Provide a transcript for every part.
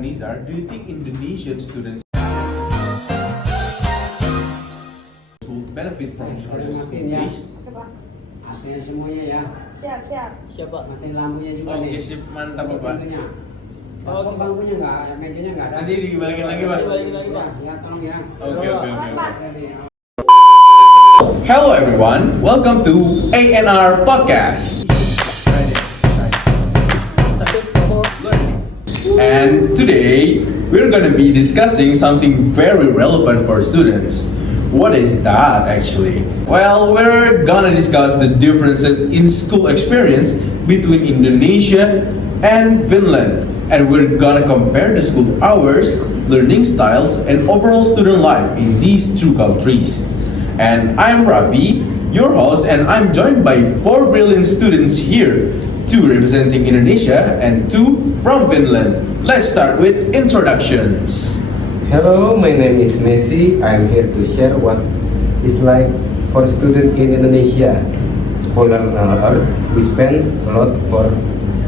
Ahmad Nizar, do you think Indonesian students will benefit from shorter school days? AC-nya semuanya ya. Siap. Siapa? Matiin lampunya juga nih. Oke, sip, mantap Pak. Pintunya. Kok bangkunya enggak, mejanya enggak ada. Nanti dibalikin lagi Pak. Balikin lagi, Pak. Ya, tolong ya. Oke. Saya Hello everyone, welcome to A&R Podcast. And today we're gonna be discussing something very relevant for students. What is that actually? Well, we're gonna discuss the differences in school experience between Indonesia and Finland. And we're gonna compare the school hours, learning styles, and overall student life in these two countries. And I'm Raafi, your host, and I'm joined by 4 brilliant students here, 2 representing Indonesia and 2 from Finland. Let's start with introductions. Hello, my name is Messi. I'm here to share what it's like for students in Indonesia. Spoiler alert, we spend a lot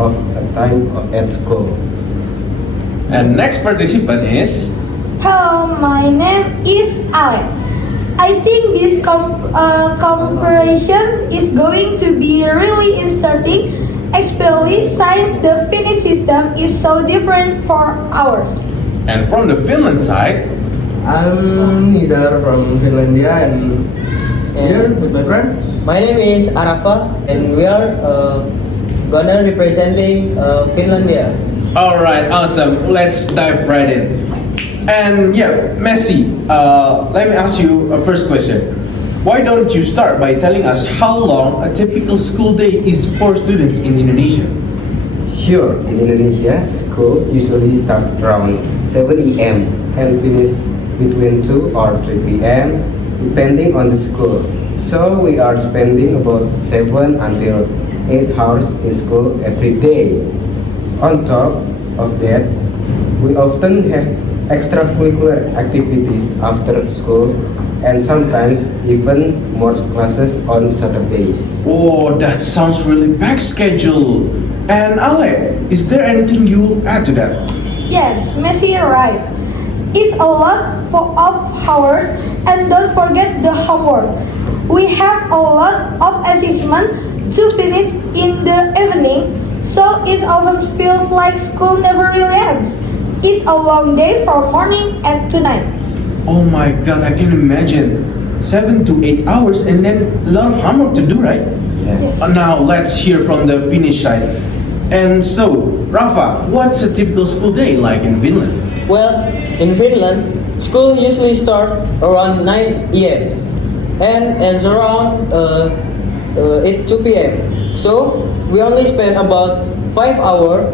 of time at school. And next participant is... Hello, my name is Ale. I think this comparison is going to be really interesting, especially since the Finnish system is so different from ours. And from the Finland side... I'm Nizar from Finlandia and here with my friend. My name is Arafah and we are gonna representing Finlandia. Alright, awesome. Let's dive right in. And yeah, Messi, let me ask you a first question. Why don't you start by telling us how long a typical school day is for students in Indonesia? Sure, in Indonesia, school usually starts around 7 a.m. and finishes between 2 or 3 p.m. depending on the school. So we are spending about 7 until 8 hours in school every day. On top of that, we often have extracurricular activities after school and sometimes even more classes on Saturdays. Oh, that sounds really packed schedule. And Ale, is there anything you'll add to that? Yes, Messi is right. It's a lot of hours, and don't forget the homework. We have a lot of assignment to finish in the evening, so it often feels like school never really ends. It's a long day from morning to night. Oh my god, I can imagine. 7 to 8 hours and then a lot of homework to do, right? Yes. Now let's hear from the Finnish side. And so, Rafa, what's a typical school day like in Finland? Well, in Finland, school usually start around 9 a.m. and ends around 8 p.m. So we only spend about 5 hours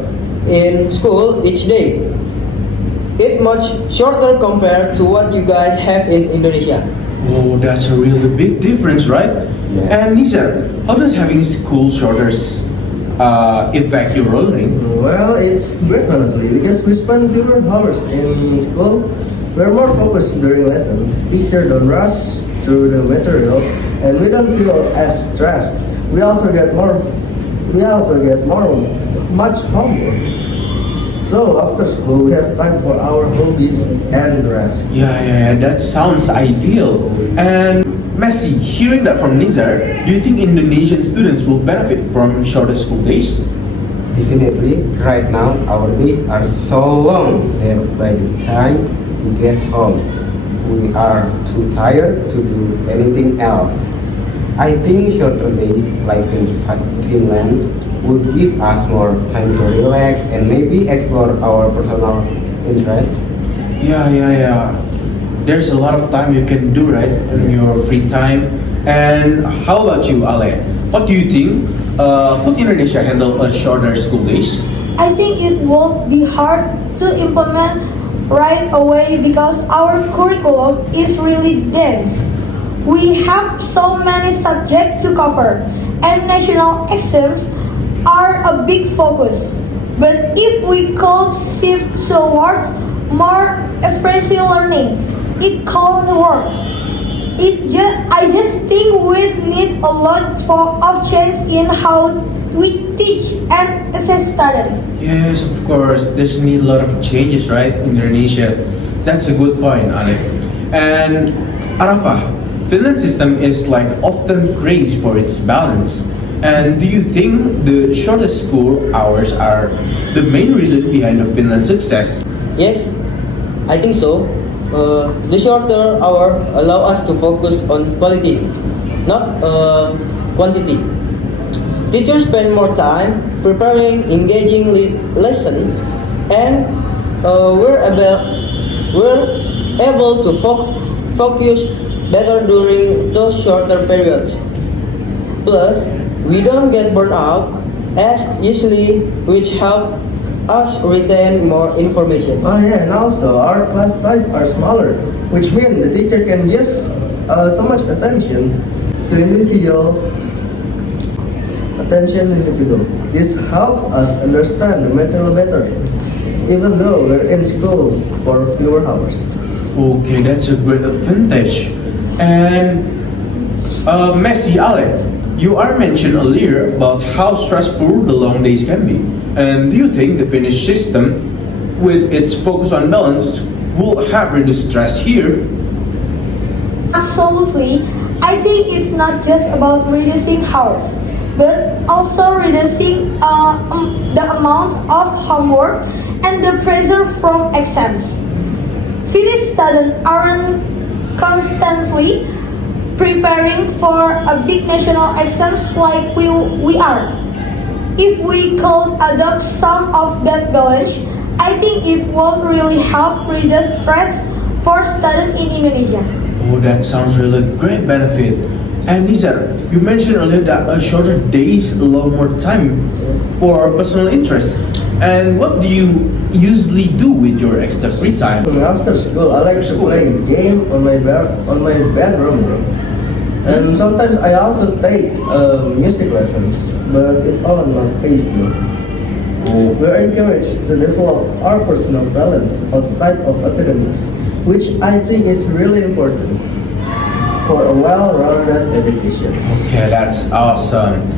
in school each day. It's much shorter compared to what you guys have in Indonesia. Oh, that's a really big difference, right? Yes. And Nizar, how does having school shorter affect your learning? Well, it's great honestly because we spend fewer hours in school. We're more focused during lessons. Teacher don't rush through the material and we don't feel as stressed. We also get much homework. So after school, we have time for our hobbies and rest. Yeah, that sounds ideal. And Messi, hearing that from Nizar, do you think Indonesian students will benefit from shorter school days? Definitely, right now our days are so long that by the time we get home, we are too tired to do anything else. I think shorter days like in Finland would give us more time to relax and maybe explore our personal interests. Yeah. There's a lot of time you can do, right? In your free time. And how about you, Ale? What do you think? Could Indonesia handle a shorter school days? I think it will be hard to implement right away because our curriculum is really dense. We have so many subjects to cover, and national exams are a big focus. But if we could shift towards more efficient learning, it could work. I just think we need a lot of change in how we teach and as a student. Yes, of course. There's need a lot of changes, right, in Indonesia. That's a good point, Ale. And Arafah, Finland system is like often praised for its balance. And do you think the shortest school hours are the main reason behind the Finland success? Yes, I think so. The shorter hour allow us to focus on quality, not quantity. Teachers spend more time preparing engaging lesson, and we're able to focus better during those shorter periods. Plus, we don't get burned out as usually, which help us retain more information. Oh yeah, and also our class size are smaller, which means the teacher can give so much attention to individual. This helps us understand the material better, even though we're in school for fewer hours. Okay, that's a great advantage. And Messi, Alex, you are mentioned earlier about how stressful the long days can be. And do you think the Finnish system, with its focus on balance, will help reduce stress here? Absolutely. I think it's not just about reducing hours, but also reducing the amount of homework and the pressure from exams. Finnish students aren't constantly preparing for a big national exams like we are. If we could adopt some of that balance, I think it would really help reduce stress for students in Indonesia. Oh, that sounds really great benefit. And Nizar, you mentioned earlier that a shorter days allow more time for personal interests. And what do you usually do with your extra free time? After school, I like to play game on my bedroom room. And sometimes I also take music lessons, but it's all on my pace though. We're encouraged to develop our personal talents outside of academics, which I think is really important for a well-rounded education. Okay, that's awesome.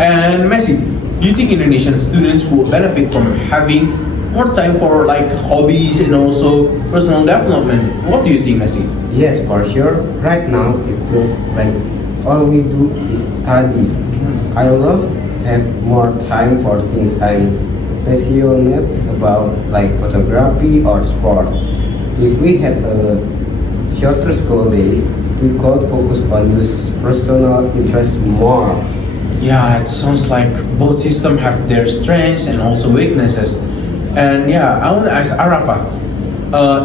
And Messi, do you think Indonesian students will benefit from having more time for like hobbies and also personal development? What do you think, Messi? Yes, for sure. Right now, it feels like all we do is study. I love have more time for things I'm passionate about, like photography or sport. If we had a shorter school days, we could focus on those personal interests more. Yeah, it sounds like both systems have their strengths and also weaknesses. And yeah, I want to ask Arafah,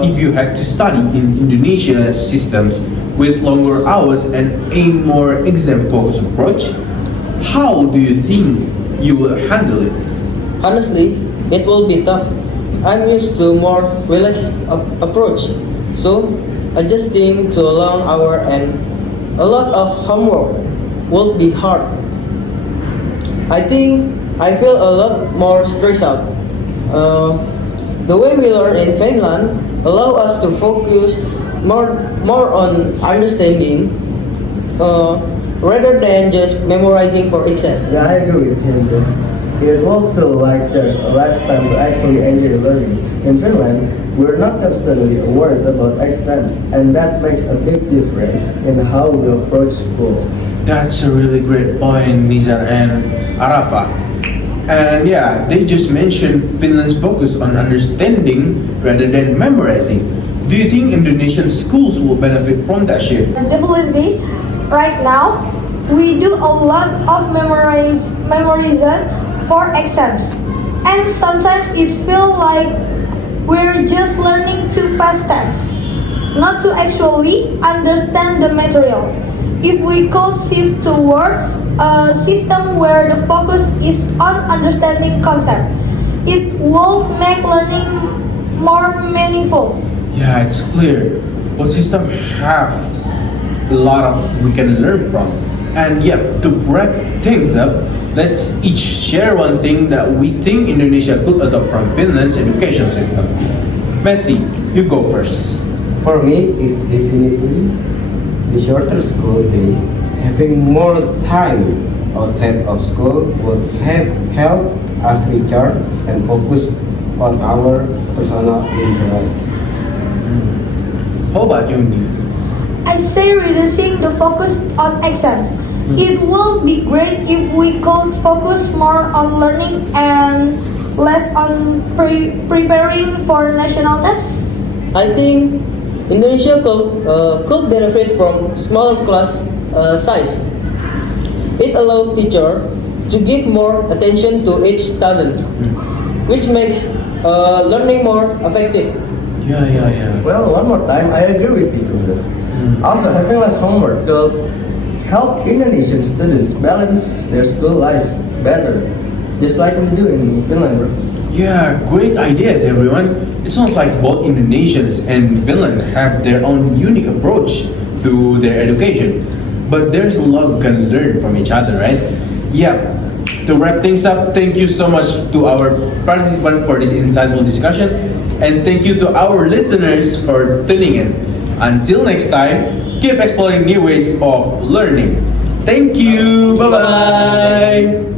if you had to study in Indonesia systems with longer hours and a more exam-focused approach, how do you think you will handle it? Honestly, it will be tough. I'm used to more relaxed approach, so adjusting to a long hour and a lot of homework will be hard. I think I feel a lot more stressed out. The way we learn in Finland allow us to focus more on understanding rather than just memorizing for exam. Yeah, I agree with him though. It won't feel like there's less time to actually enjoy learning. In Finland, we're not constantly worried about exams, and that makes a big difference in how we approach school. That's a really great point, Nizar and Arafah. And yeah, they just mentioned Finland's focus on understanding rather than memorizing. Do you think Indonesian schools will benefit from that shift? Definitely, right now, we do a lot of memorization for exams. And sometimes it feels like we're just learning to pass tests, not to actually understand the material. If we could shift towards a system where the focus is on understanding concept, it will make learning more meaningful. Yeah, it's clear. Both systems have a lot of we can learn from. And yep, to wrap things up, let's each share one thing that we think Indonesia could adopt from Finland's education system. Messi, you go first. For me, it's definitely the shorter school days. Having more time outside of school would help us recharge and focus on our personal interests. How about you, Ni? I say reducing the focus on exams. It will be great if we could focus more on learning and less on preparing for national tests. I think Indonesia could benefit from smaller class size. It allows teacher to give more attention to each student, which makes learning more effective. Yeah. Well, one more time, I agree with you, bro. Also, having less homework could help Indonesian students balance their school life better, just like we do in Finland, bro. Yeah, great ideas, everyone. It sounds like both Indonesians and Finland have their own unique approach to their education. But there's a lot we can learn from each other, right? Yeah. To wrap things up, thank you so much to our participants for this insightful discussion. And thank you to our listeners for tuning in. Until next time, keep exploring new ways of learning. Thank you. Bye-bye.